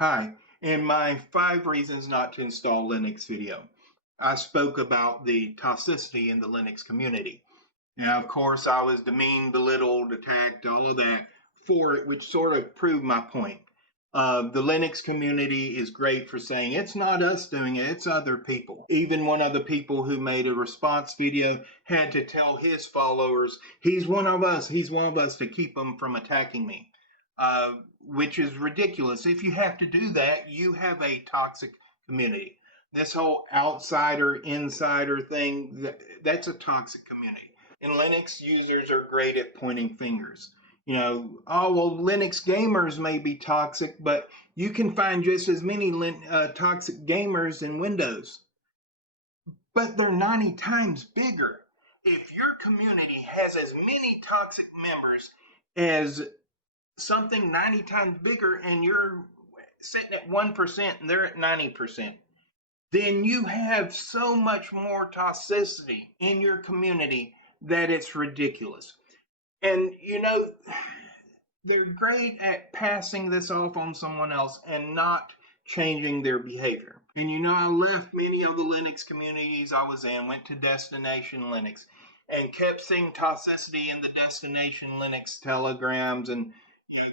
Hi, in my 5 reasons not to install Linux video, I spoke about the toxicity in the Linux community. Now, of course, I was demeaned, belittled, attacked, all of that for it, which sort of proved my point. The Linux community is great for saying it's not us doing it, it's other people. Even one of the people who made a response video had to tell his followers, he's one of us to keep them from attacking me, which is ridiculous. If you have to do that, you have a toxic community. This whole outsider insider thing, that's a toxic community. And Linux users are great at pointing fingers. Oh, well, Linux gamers may be toxic, but you can find just as many toxic gamers in Windows, but they're 90 times bigger. If your community has as many toxic members as something 90 times bigger and you're sitting at 1% and they're at 90%, then you have so much more toxicity in your community that it's ridiculous. And they're great at passing this off on someone else and not changing their behavior. And I left many of the Linux communities I was in, went to Destination Linux, and kept seeing toxicity in the Destination Linux telegrams and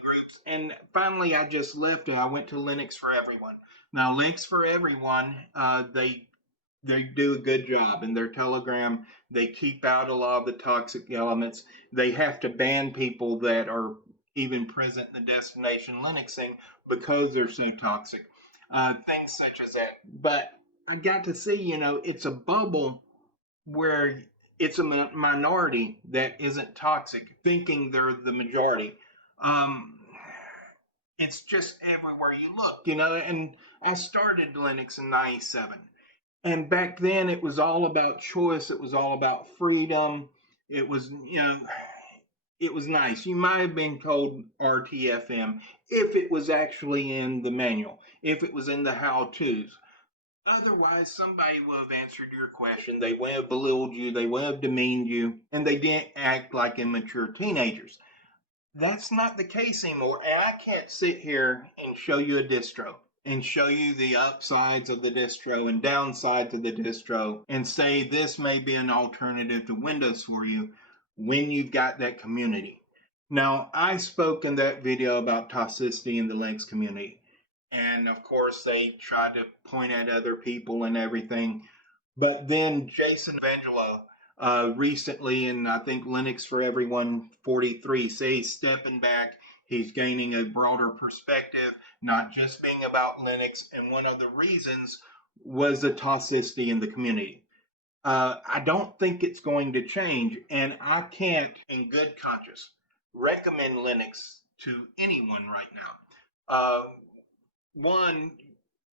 groups. And finally, I just left it. I went to Linux for Everyone. Now, Linux for Everyone, they do a good job in their telegram. They keep out a lot of the toxic elements. They have to ban people that are even present in the Destination Linux thing because they're so toxic. Things such as that. But I got to see, it's a bubble where it's a minority that isn't toxic, thinking they're the majority. Um, it's just everywhere you look, and I started Linux in 97. And back then it was all about choice. It was all about freedom. It was, it was nice. You might have been told RTFM if it was actually in the manual, if it was in the how-tos. Otherwise, somebody would have answered your question. They would have belittled you. They would have demeaned you. And they didn't act like immature teenagers. That's not the case anymore. And I can't sit here and show you a distro and show you the upsides of the distro and downsides of the distro and say this may be an alternative to Windows for you when you've got that community. Now, I spoke in that video about toxicity in the Linux community. And of course, they tried to point at other people and everything. But then Jason Evangelo recently, and I think Linux for Everyone 43, say he's stepping back. He's gaining a broader perspective, not just being about Linux. And one of the reasons was the toxicity in the community. I don't think it's going to change, and I can't, in good conscience, recommend Linux to anyone right now. One,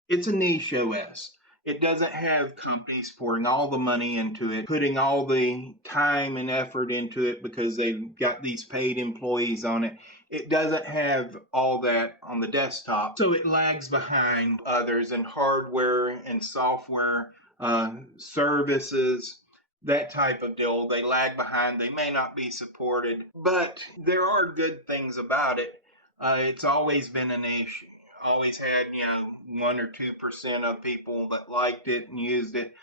it's a niche OS. It doesn't have companies pouring all the money into it, putting all the time and effort into it because they've got these paid employees on it. It doesn't have all that on the desktop, so it lags behind others in hardware and software, services, that type of deal. They lag behind. They may not be supported, but there are good things about it. It's always been an issue. Always had 1 or 2% of people that liked it and used it.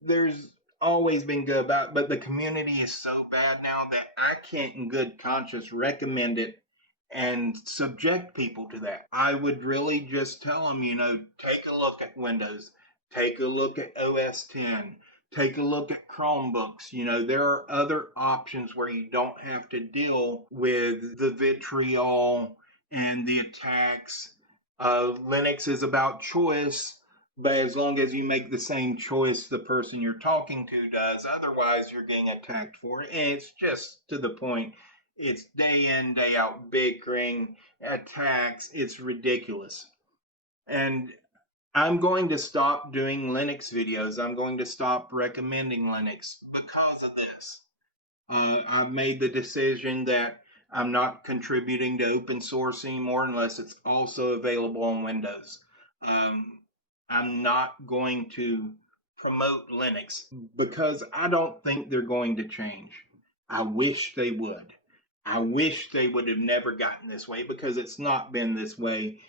There's always been good about it, but the community is so bad now that I can't in good conscience recommend it and subject people to that. I would really just tell them, take a look at Windows, take a look at OS 10, take a look at Chromebooks. There are other options where you don't have to deal with the vitriol and the attacks. Linux is about choice, but as long as you make the same choice the person you're talking to does, otherwise you're getting attacked for it. And it's just to the point. It's day in, day out bickering, attacks. It's ridiculous. And I'm going to stop doing Linux videos. I'm going to stop recommending Linux because of this. I've made the decision that I'm not contributing to open source anymore unless it's also available on Windows. I'm not going to promote Linux because I don't think they're going to change. I wish they would. I wish they would have never gotten this way because it's not been this way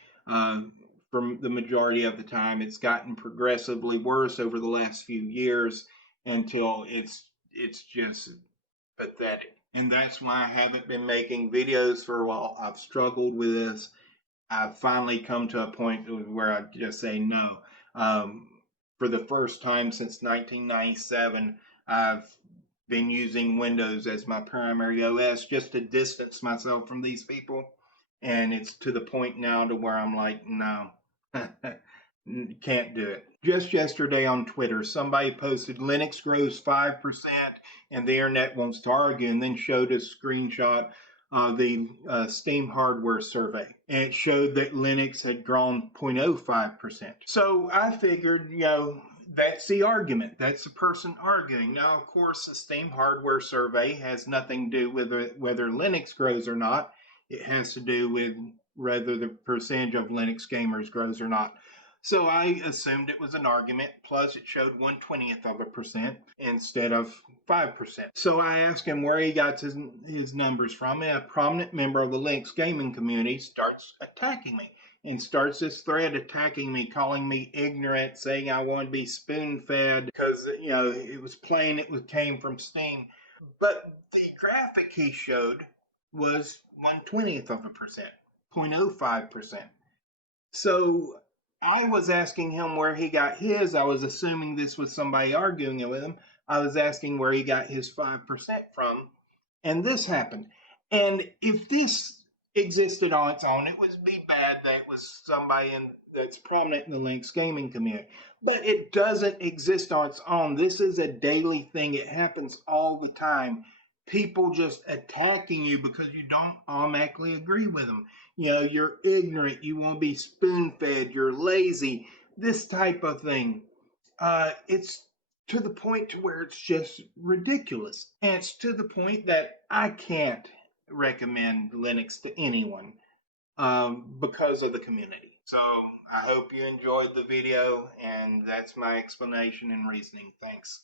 for the majority of the time. It's gotten progressively worse over the last few years until it's just pathetic. And that's why I haven't been making videos for a while. I've struggled with this. I've finally come to a point where I just say no. Um, for the first time since 1997, I've been using Windows as my primary OS just to distance myself from these people. And it's to the point now to where I'm like, no, can't do it. Just yesterday on Twitter, somebody posted Linux grows 5% and the internet wants to argue, and then showed a screenshot of the Steam hardware survey. And it showed that Linux had grown 0.05%. So I figured, that's the argument. That's the person arguing. Now, of course, the Steam hardware survey has nothing to do with whether Linux grows or not. It has to do with whether the percentage of Linux gamers grows or not. So I assumed it was an argument, plus it showed 1/20% instead of 5%. So I asked him where he got his numbers from, and a prominent member of the Linux gaming community starts attacking me and starts this thread attacking me, calling me ignorant, saying I want to be spoon-fed because, it was plain it came from Steam. But the graphic he showed was 1/20%, 0.05%. So I was asking him where he got his. I was assuming this was somebody arguing with him. I was asking where he got his 5% from, and this happened. And if this existed on its own, it would be bad that it was somebody that's prominent in the Linux gaming community. But it doesn't exist on its own. This is a daily thing. It happens all the time. People just attacking you because you don't automatically agree with them. You're ignorant, you want to be spoon-fed, you're lazy, this type of thing. It's to the point to where it's just ridiculous. And it's to the point that I can't recommend Linux to anyone because of the community. So I hope you enjoyed the video, and that's my explanation and reasoning. Thanks.